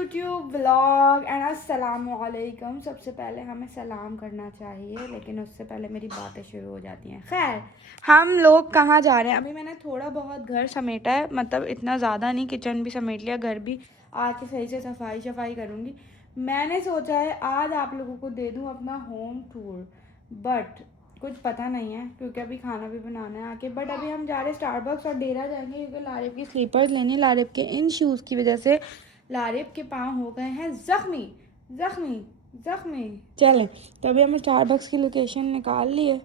YouTube vlog and अस्सलामुअलैकुम। सबसे पहले हमें सलाम करना चाहिए, लेकिन उससे पहले मेरी बातें शुरू हो जाती हैं। खैर, हम लोग कहाँ जा रहे हैं? अभी मैंने थोड़ा बहुत घर समेटा है, मतलब इतना ज़्यादा नहीं, किचन भी समेट लिया, घर भी आके सही से सफाई करूँगी। मैंने सोचा है आज आप लोगों को दे दूँ अपना होम टूर, बट कुछ पता नहीं है क्योंकि अभी खाना भी बनाना है आके। बट अभी हम जा रहे हैं स्टारबक्स और डेरा जाएंगे क्योंकि लारिब की स्लीपर्स लेने। लारिब के इन शूज़ की वजह से लारिब के पाँव हो गए हैं ज़ख्मी ज़ख्मी ज़ख्मी। चलें, तो अभी हम स्टारबक्स की लोकेशन निकाल ली है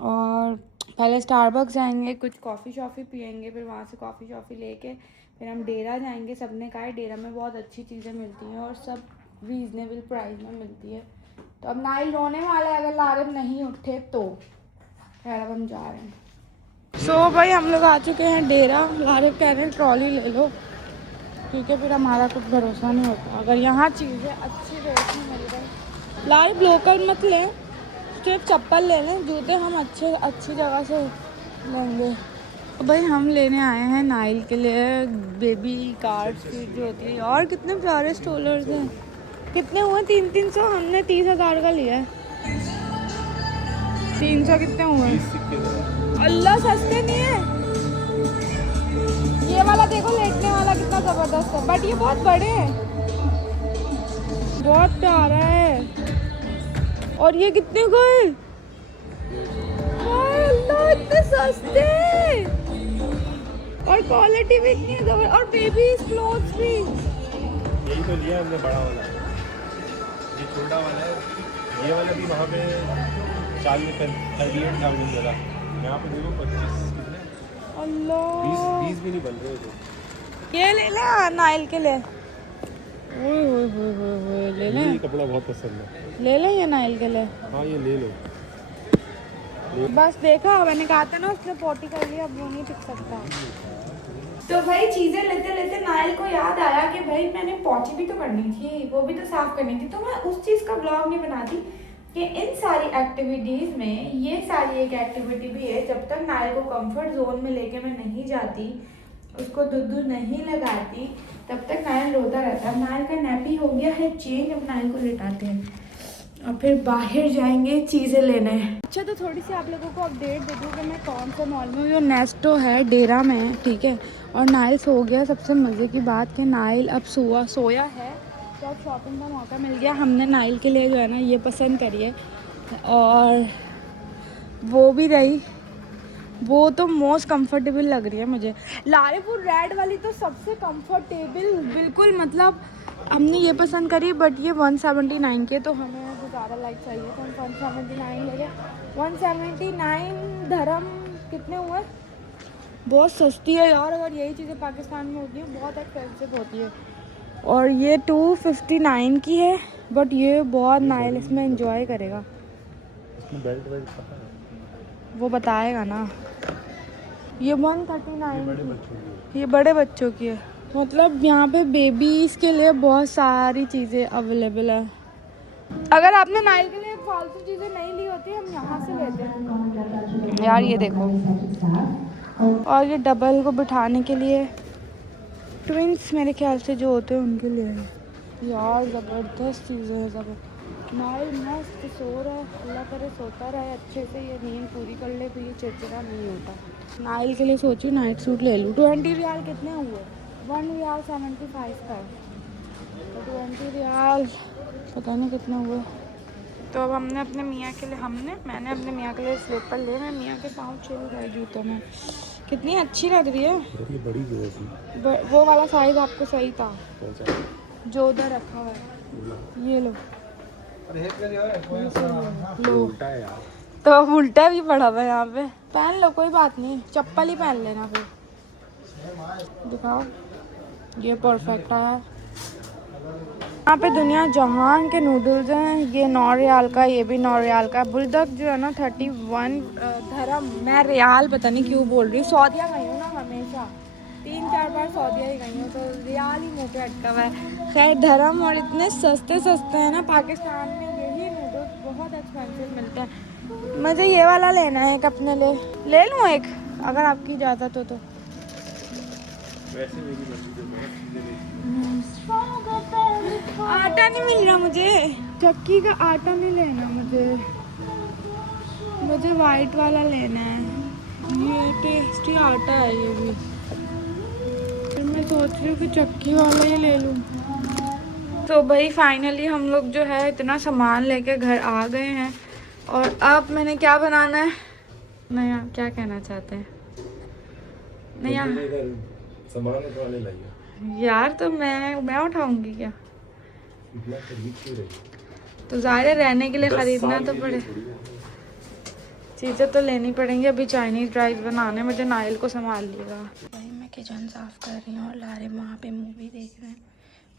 और पहले स्टारबक्स जाएंगे, कुछ कॉफ़ी शॉफ़ी पियेंगे, फिर वहाँ से कॉफ़ी शॉफ़ी लेके फिर हम डेरा जाएंगे। सबने कहा है डेरा में बहुत अच्छी चीज़ें मिलती हैं और सब रीज़नेबल प्राइस में मिलती है। तो अब नाइल रोने वाला है अगर लारिब नहीं उठे तो। खैर अब हम जा रहे हैं। भाई हम लोग आ चुके हैं डेरा। लारिब कह रहे हैं ट्रॉली ले लो क्योंकि फिर हमारा कुछ भरोसा नहीं होता अगर यहाँ चीज़ें अच्छी रेट में मिल रही। लारिब लोकल मत लें, सिर्फ चप्पल ले लें, जूते हम अच्छी जगह से लेंगे। भाई हम लेने आए हैं नाइल के लिए बेबी कार सीट जो होती है। और कितने प्यारे स्टोलर्स हैं। कितने हुए? 300 हमने 30,000 का लिया है। 300 कितने हुए? अल्लाह सस्ते नहीं है। ये वाला देखो लेटने वाला कितना ज़बरदस्त है, बट ये बहुत बड़े हैं, बहुत प्यारा है। और ये कितने का है? अल्लाह इतने सस्ते और क्वालिटी भी इतनी ज़बरदस्त। और बेबी क्लोथ्स भी। यही तो लिया हमने बड़ा वाला, ये छोटा वाला है। ये वाला भी वहाँ पे 38,000 लगा, यहाँ पे देखो 25 कितने, अल्लाह 20 भी नहीं बन रहे तो। ये ले ले नाइल के लिए। ओए ले ले। ये कपड़ा बहुत पसंद है, ले ले ये नाइल के लिए। हाँ ये ले लो। बस देखा, मैंने कहा था ना उसने पोटी कर लिया, अब वो नहीं टिक सकता। तो भाई चीज़ें लेते लेते नाइल को याद आया कि भाई मैंने पोटी भी तो करनी थी, वो भी तो साफ़ करनी थी। तो मैं उस चीज़ का ब्लॉग नहीं बनाती कि इन सारी एक्टिविटीज़ में ये सारी एक एक्टिविटी भी है। जब तक नाइल को कंफर्ट जोन में लेके मैं नहीं जाती, उसको दूध नहीं लगाती, तब तक नाइल रोता रहता है। नाइल का नैपी हो गया है चेंज, अब नाइल को लेटाते हैं और फिर बाहर जाएंगे चीज़ें लेने। अच्छा, तो थोड़ी सी आप लोगों को अपडेट दे दूँ कि मैं कौन सा मॉल में हूँ। जो नेस्टो है डेरा में है, ठीक है। और नाइल सो गया। सबसे मज़े की बात कि नाइल अब सोया है, तो अब शॉपिंग का मौका मिल गया। हमने नाइल के लिए जो है ना ये पसंद करी है और वो भी रही, वो तो मोस्ट कंफर्टेबल लग रही है मुझे। लारिबुर रेड वाली तो सबसे कंफर्टेबल बिल्कुल, मतलब हमने ये पसंद करी। बट ये 179 के, तो हमें ज़्यादा लाइक चाहिए तो हम 179 ले गए। 179 धर्म कितने हुए? बहुत सस्ती है यार। अगर यही चीज़ें पाकिस्तान में होती हैं बहुत एक्सपेंसिव होती है। और ये 259 की है, बट ये बहुत नाइल, इसमें एंजॉय करेगा। इसमें बेल्ट वेल्ट पता है? वो बताएगा ना। ये 139 बड़े ये बड़े बच्चों की है। मतलब यहाँ पे बेबीज़ के लिए बहुत सारी चीज़ें अवेलेबल है। अगर आपने नाइल के लिए फालतू चीज़ें नहीं ली होती, हम यहाँ से लेते हैं यार। ये देखो, और ये डबल को बिठाने के लिए, ट्विंस मेरे ख्याल से जो होते हैं उनके लिए है यार। ज़बरदस्त चीज़ें हैं सब। नाइल मस्त सो रहा है, अल्लाह करे सोता रहे अच्छे से, ये नींद पूरी कर ले तो ये चिड़चिड़ा नहीं होता। नाइल के लिए सोची नाइट सूट ले लूँ। 20 रियाल कितने हुए? 1 रियाल 75 का है, तो 20 रियाल पता नहीं कितने हुए। तो अब हमने अपने मियाँ के लिए मैंने अपने मियाँ के लिए स्लीपर ले। मैं मियाँ के पाँव छिल गए जूतों में। कितनी अच्छी लग रही है। ये बड़ी जो है वो वाला साइज़ आपको सही था जो उधर रखा हुआ है। ये लो उल्टा है यार। तो अब उल्टा भी पड़ा हुआ है यहाँ पे। पहन लो, कोई बात नहीं, चप्पल ही पहन लेना फिर। दिखाओ, ये परफेक्ट है। यहाँ पे दुनिया जहान के नूडल्स हैं। ये 9 रियाल का, ये भी 9 रियाल का। बुलदक जो है ना 31 धर्म। मैं रियाल पता नहीं क्यों बोल रही हूँ, सऊदीया गई हूँ ना हमेशा, 3-4 बार सऊदीया ही गई हूँ, तो रियाल ही मुँह पे अटका हुआ है। खैर धर्म। और इतने सस्ते हैं ना पाकिस्तान में, यही नूडल्स बहुत एक्सपेंसिव मिलते हैं। मुझे ये वाला लेना है एक अपने लिए। ले लूँ एक अगर आपकी इजाज़त हो तो। वैसे मेरी मर्जी तो मैं चीजें नहीं। आटा नहीं मिल रहा मुझे, चक्की का आटा नहीं लेना मुझे, मुझे वाइट वाला लेना है। ये टेस्टी आटा है ये भी। फिर मैं सोच रही हूँ कि चक्की वाला ही ले लूँ। तो भाई फाइनली हम लोग जो है इतना सामान लेके घर आ गए हैं और अब मैंने क्या बनाना है। नया क्या कहना चाहते हैं? नया सामान उठाने लगी यार, तो मैं उठाऊंगी क्या? इतना खरीद क्यों रही? तो ज़ाहिर रहने के लिए ख़रीदना तो पड़े, चीज़ें तो लेनी पड़ेंगी। अभी चाइनीज़ राइस बनाने, मुझे नाइल को संभाल लिएगा। भाई मैं किचन साफ़ कर रही हूँ और लारिब वहाँ पे मूवी देख रहे हैं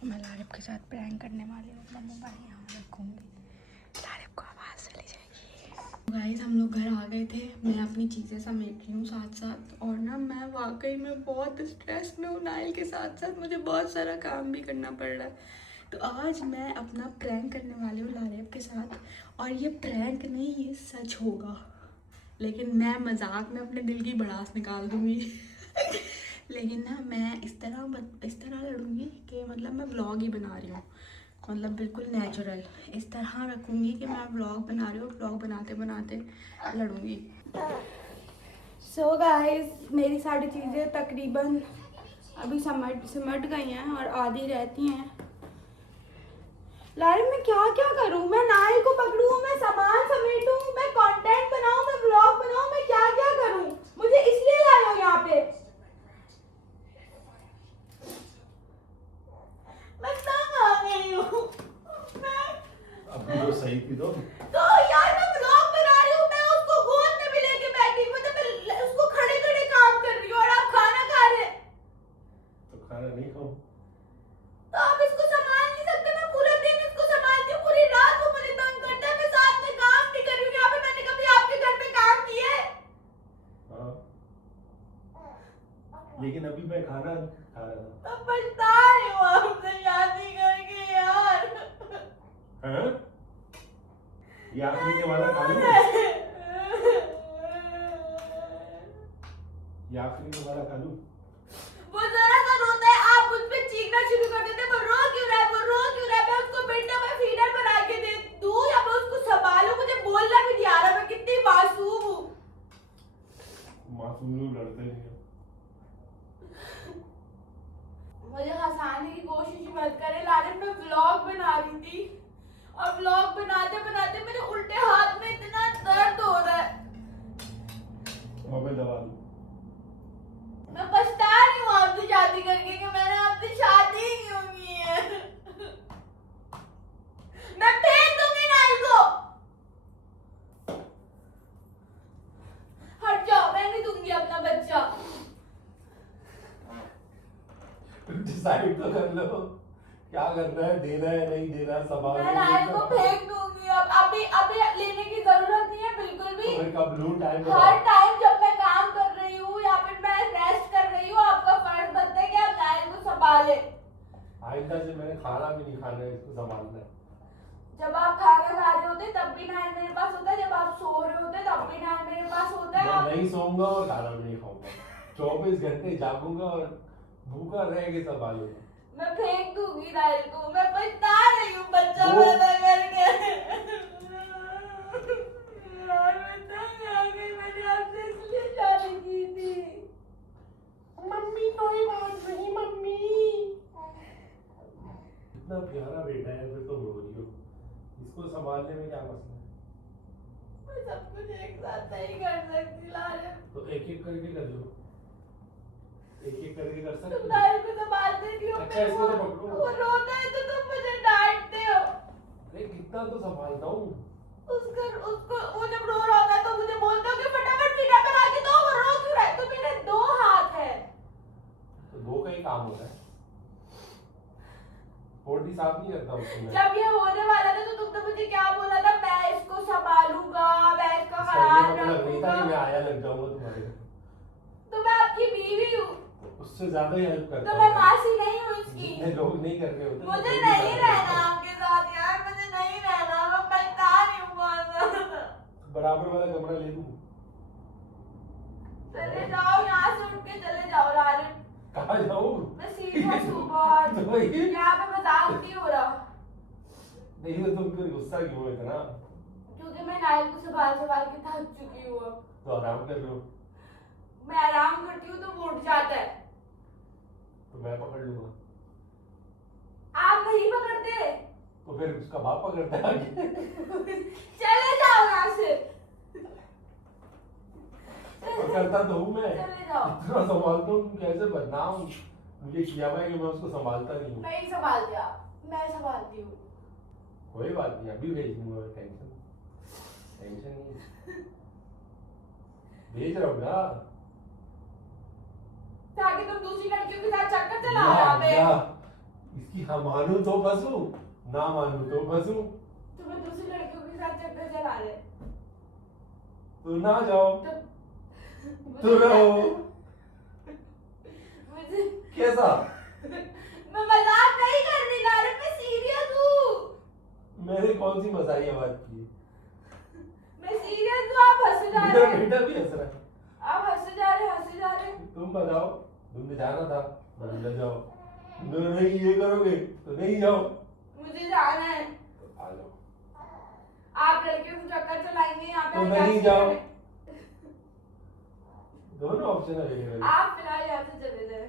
और मैं लारिब के साथ प्रैंक करने वाली हूँ। अपना मोबाइल यहाँ रखूँगी, लारिब को आवाज़ चली जाएगी। गाइस हम लोग घर आ गए थे, मैं अपनी चीज़ें समेट रही हूँ साथ साथ। और ना मैं वाकई में बहुत स्ट्रेस में हूँ, नाइल के साथ साथ मुझे बहुत सारा काम भी करना पड़ रहा है। तो आज मैं अपना प्रैंक करने वाली हूँ लारिब के साथ, और ये प्रैंक नहीं, ये सच होगा। लेकिन मैं मजाक में अपने दिल की भड़ास निकाल दूँगी लेकिन ना मैं इस तरह लड़ूंगी कि मतलब मैं व्लॉग ही बना रही हूँ, मतलब बिल्कुल नेचुरल इस तरह रखूँगी कि मैं व्लॉग बना रही हूँ, व्लॉग बनाते बनाते लड़ूंगी। सो गाइस मेरी सारी चीज़ें तकरीबन अभी सिमट गई हैं और आधी रहती हैं। लारिब मैं क्या क्या करूँ? मैं नाइल को पकड़ूँ, मैं सामान समेटूँ, मैं कंटेंट बनाऊँ, मैं व्लॉग बनाऊँ, मैं क्या क्या करूँ? मुझे इसलिए लाए हो यहाँ पे। मैं तंग आ गई हूँ। मैं अभी तो सही थी तो यार मैं व्लॉग बना रही हूँ, मैं उसको गोद में भी लेके बैठी हूँ, मतलब मैं उसको खड़े खड़े काम कर रही हूँ और आप खाना खा रहे हैं। तो खाना नहीं खाऊं? तो आप इसको संभाल नहीं सकते? मैं पूरा दिन इसको संभालती हूँ, पूरी रात वो मुझे तंग करता है, मैं साथ में काम नहीं कर रही हूँ। यहाँ पे मैंने कभी आपके घर पे काम किया है? हाँ, लेकिन अभी मैं खाना खा रहा था। तो पछता रही हूँ आपसे शादी करके यार। हाँ? ये आखिरी के वाला खा लूं? ये आखिरी के वाला खा लूं? वो जरा सा रोता है, आप मुझ पे चीखना शुरू कर देते हैं। वो रो क्यों रहा है? वो रो क्यों रहा है? मैं उसको बेटा मैं फीडर बना के दे दूं या मैं उसको संभालूं? मुझे बोलना भी नहीं आ रहा, मैं कितनी मासूम हूँ। मासूम लोग लड़ते नहीं हैं। मुझे हंसाने की कोशिश ही मत करे। लारिब मैं व्लॉग बना रही थी और व्लॉग बनाते बनाते मेरे उल्टे हाथ में इतना दर्द हो रहा है। मैं दबा दूं? मैं पछता रही हूँ आपसे शादी करके कि मैंने आपसे शादी ही क्यों की है। मैं फेंक दूंगी नाइल को। हट जाओ, मैं नहीं दूंगी अपना बच्चा। डिसाइड तो कर लो क्या करना है, देना है नहीं देना, सवाल मैं नाइल को फेंक दूंगी। अब अभी लेने की जरूरत नहीं है बिल्कुल भी। हर टाइम जब मैं काम कर रही हूँ या फिर मैं रेस्ट कर रही हूँ, आपका फर्ज बनता है कि आप नाइल को संभाले। आइंदा से मैंने खाना भी नहीं खाना है, इसको संभालना है। जब आप खाना खा रहे होते तब भी नाइल मेरे पास होता है, जब आप सो रहे होते तब भी नाइल मेरे पास होता है। मैं नहीं सोऊंगा और खाना भी नहीं खाऊंगा, 24 घंटे जागूंगा और भूखा रह के संभालूंगा। मैं फेंक दूंगी नाइल को। मैं पछता रही हूँ बच्चा पैदा करके। यार मैं तंग आ गई, मैंने आपसे इसलिए शादी की थी। मम्मी कोई बात नहीं मम्मी। इतना प्यारा बेटा है फिर तुम रो रही हो, इसको संभालने में क्या मसला है? मैं सब कुछ एक साथ नहीं कर सकती लारिब। तो एक एक करके कर लो, एक एक करके कर सकते तुम नाइल को संभालते क्यों? अच्छा इसको तो पकड़ो। वो रोता है तो तुम मुझे डांटते हो। अरे कितना तो संभालता हूँ। उसको वो जब रो रहा होता है तो मुझे बोलते हो कि फटाफट फीडर बना के दो। वो रो क्यों रहा है? तो मेरे 2 हाथ है। तो 2 का ही काम होता है, पोटी साफ नहीं करता उसको। जब ये होने वाला था तो तुमने मुझे क्या बोला था? मैं इसको संभालूंगा, मैं इसका ख्याल रखूंगा। मैं आया लग जाऊंगा तुम्हारे घर। तो मैं आपकी बीवी हूँ, उससे ज्यादा ही हेल्प करता तो मैं मासी नहीं हूँ इसकी। जितने लोग नहीं कर रहे होते मुझे नहीं रहना आपके साथ यार, मुझे नहीं रहना। मैं पछता रही हूँ बहुत ज्यादा। बराबर वाला कमरा ले लूं? चले जाओ यहाँ से, उठ के चले जाओ लारिब। कहाँ जाऊँ? रही है? यहाँ पे मजाक नहीं हो रहा, नहीं तो तुम क्यों गुस्सा क्यों है इतना? क्योंकि मैं नायल को संभाल संभाल के थक चुकी हूँ अब। तो आराम कर लो। मैं आराम करती हूँ तो वो उठ जाता है। तो मैं पकड़ लूंगा। आप नहीं पकड़ते। तो फिर उसका बाप पकड़ता है आगे। चले जाओ यहाँ से। पकड़ता तो हूँ मैं। चले जाओ। इतना संभालता हूँ, कैसे बदनाम मुझे किया हुआ है कि मैं उसको संभालता नहीं हूँ। नहीं संभालते आप, मैं संभालती हूँ। कोई बात नहीं, अभी भेज दूंगा। टेंशन नहीं, भेज रहा हूँ ना। ताकि तुम दूसरी लड़कियों के साथ चक्कर चलाओ यहाँ पे। इसकी हाँ मानू तो फंसू, ना मानू तो फंसू। तुम्हें दूसरी लड़कियों के साथ चक्कर चला रहे। तो ना जाओ, तो मुझे रहो। मुझे कैसा? मैं मजाक नहीं कर रही नारे, मैं सीरियस हूँ। मैंने कौन सी मजाकिया बात की? मैं सीरियस हूँ, आप हंसे जा मेरा रहे हैं। बेटा भी हंस रहा है। आप हंसे जा रहे हैं, हंसे जा रहे हैं। तुम बताओ, तुमने जाना था, बोले जाओ। तुम नहीं ये करोगे तो नहीं जाओ। मुझे जाना है। आ जाओ। आप लड़कियों को चक्कर चलाएंगे यहाँ पे। तो क्या नहीं सीख जाओ। रहे? दोनों ऑप्शन अवेलेबल है। आप फिलहाल यहाँ से चले जाए।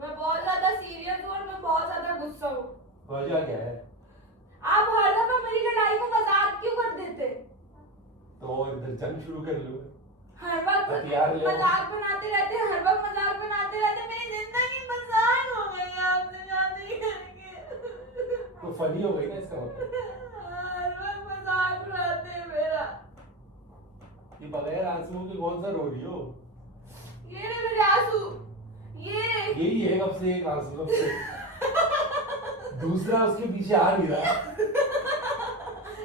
मैं बहुत ज्यादा सीरियस हूँ और मैं बहुत ज्यादा गुस्सा हूँ। वजह क्या है? आप हर दफा मेरी लड़ाई को मजाक क्यों कर देते? तो इधर जंग शुरू कर लो। हर वक्त हथियार ले आओ। मजाक बनाते रहते हैं, हर वक्त मजाक बनाते रहते हैं। मेरी जिंदगी मजाक हो गई है आपसे शादी करके। तो फनी हो गई ना इसका मतलब। हर वक्त मजाक उड़ाते हैं मेरा। ये बगैर आंसुओं के कौन सा रो रही हो? ये रे मेरे आंसू, ये यही है कब से एक आंसू कब से। दूसरा उसके पीछे आ नहीं रहा।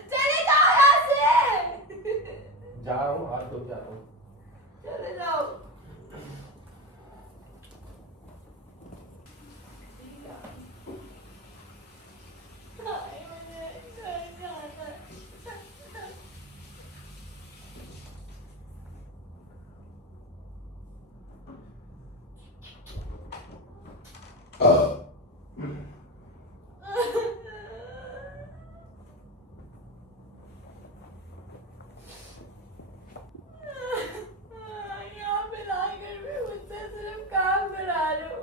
चले जाओ यहाँ से। जा रहा हूँ, हाथ धो के आ रहा हूँ। चले जाओ। हाय, मुझे घर जाना है। यहाँ पे लाकर भी मुझसे सिर्फ काम करा रहे हो।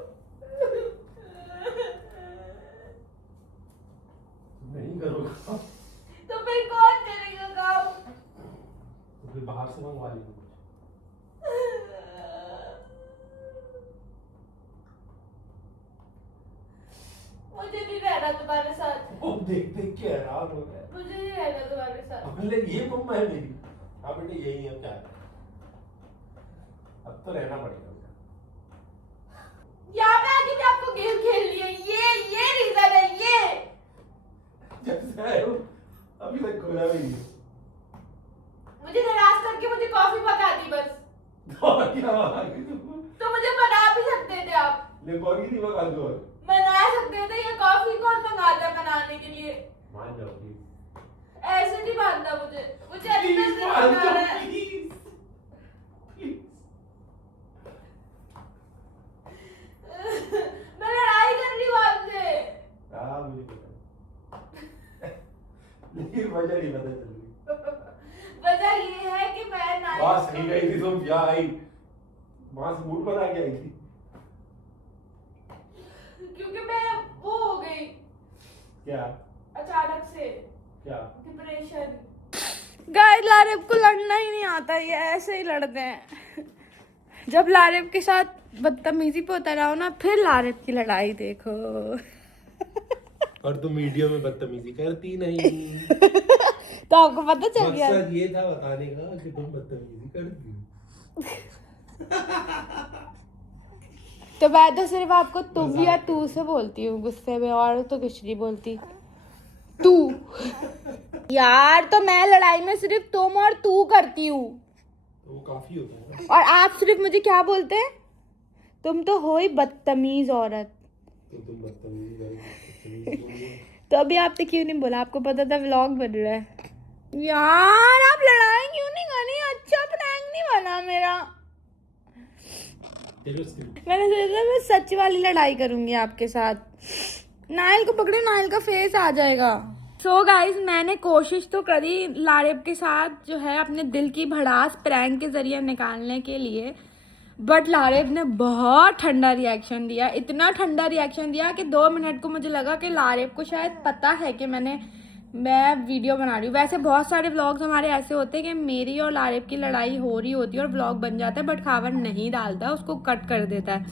नहीं करोगा तो फिर कौन करेगा काम? तो फिर बाहर से मंगवा लेंगे कुछ। मुझे नहीं रहना तुम्हारे साथ। वो देख देख के हैरान हो गया। मुझे नहीं रहना तुम्हारे साथ। पहले ये मम्मा है मेरी। हाँ बेटे यही है, क्या है? अब तो रहना पड़ेगा। यहाँ पे आके भी आपको गेम खेल लिया, ये रीजन है ये। जब से आए हो अभी तक खोला भी नहीं। मुझे नाराज करके मुझे कॉफी पका दी बस। और क्या हुआ? तो मुझे बना भी सकते थे आप। ले कौन की नहीं बता दो। बना सकते थे, ये कॉफी कौन मंगाता बनाने के लिए? मान जाओ प्लीज। ऐसे नहीं मानना मुझे अंदर प्लीज से मान मजा आ जाओ रहा है। प्लीज। प्लीज। मैं लड़ाई कर रही हूँ आपसे। हाँ मुझे पता है। लेकिन वजह नहीं पता चल रही। वजह ये है कि मैं ना वहाँ सही गई थी तुम, क्या आई? वहाँ से मूड बना के आई थी। क्योंकि मैं वो हो गई क्या? अचानक से क्या? डिप्रेशन। गाइस लारेब को लड़ना ही नहीं आता, ये ऐसे ही लड़ते हैं। जब लारेब के साथ बदतमीजी पे उतर आओ ना, फिर लारेब की लड़ाई देखो। और तुम वीडियो में बदतमीजी करती नहीं। तो आपको पता चल गया। मकसद ये था बताने का कि तुम बदतमीजी करती हो। तो मैं तो सिर्फ आपको तुम या तू से बोलती हूँ गुस्से में, और तो कुछ नहीं बोलती। तू यार, तो मैं लड़ाई में सिर्फ तुम और तू करती हूँ, तो वो काफी होता है ना। और आप सिर्फ मुझे क्या बोलते हैं? तुम तो हो ही बदतमीज औरत। तो तुम बदतमीजी करोगे। तो अभी आपने क्यों नहीं बोला? आपको पता था व्लॉग बन रहा है। यार आप लड़ाई क्यों नहीं करनी? अच्छा प्रैंक नहीं बना मेरा। मैंने सोचा था मैं सच वाली लड़ाई करूंगी आपके साथ। नाइल को पकड़े, नाइल का फेस आ जाएगा। सो गाइज मैंने कोशिश तो करी लारिब के साथ जो है अपने दिल की भड़ास प्रैंक के जरिए निकालने के लिए, बट लारिब ने बहुत ठंडा रिएक्शन दिया, इतना ठंडा रिएक्शन दिया कि 2 मिनट को मुझे लगा कि लारिब को शायद पता है कि मैं वीडियो बना रही हूँ। वैसे बहुत सारे व्लॉग्स हमारे ऐसे होते हैं कि मेरी और लारिब की लड़ाई हो रही होती है और व्लॉग बन जाता है, बट खावर नहीं डालता, उसको कट कर देता है।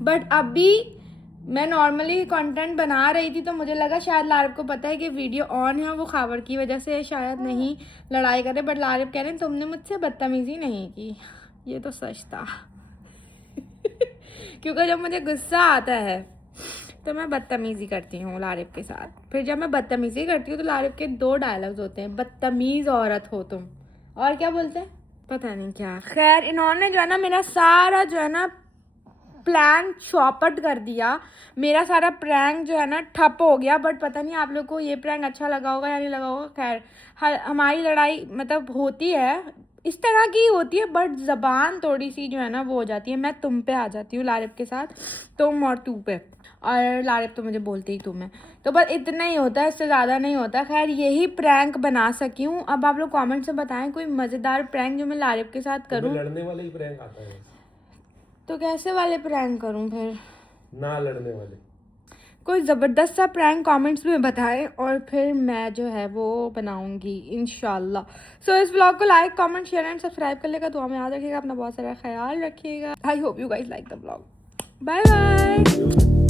बट अभी मैं नॉर्मली कंटेंट बना रही थी तो मुझे लगा शायद लारिब को पता है कि वीडियो ऑन है, वो खावर की वजह से शायद नहीं लड़ाई करे। बट लारिब कह रहे हैं तुमने मुझसे बदतमीज़ी नहीं की। ये तो सच था क्योंकि जब मुझे गुस्सा आता है तो मैं बदतमीज़ी करती हूँ लारिब के साथ। फिर जब मैं बदतमीज़ी करती हूँ तो लारिब के 2 डायलॉग्स होते हैं, बदतमीज़ औरत हो तुम, और क्या बोलते हैं पता नहीं क्या। खैर इन्होंने जो है ना मेरा सारा जो है ना प्लान चौपट कर दिया, मेरा सारा प्रैंक जो है ना ठप हो गया। बट पता नहीं आप लोग को ये प्रैंक अच्छा लगा होगा या नहीं लगा होगा। खैर हमारी लड़ाई मतलब होती है, इस तरह की होती है, बट ज़बान थोड़ी सी जो है ना वो हो जाती है। मैं तुम पे आ जाती हूँ लारिब के साथ, तुम और तू पे, और लारिब तो मुझे बोलते ही तुम है। तो बस इतना ही होता है, इससे ज़्यादा नहीं होता। खैर यही प्रैंक बना सकी हूँ। अब आप लोग कमेंट से बताएं कोई मज़ेदार प्रैंक जो मैं लारिब के साथ करूँ। लड़ने वाले ही प्रैंक आता है तो कैसे वाले प्रैंक करूँ फिर? ना लड़ने वाले कोई ज़बरदस्त सा प्रैंक कमेंट्स में बताएं और फिर मैं जो है वो बनाऊंगी इंशाल्लाह। सो इस व्लॉग को like comment share and subscribe कर लेगा। दुआ में याद रखिएगा, अपना बहुत सारा ख्याल रखिएगा। I hope you guys like the vlog. Bye bye.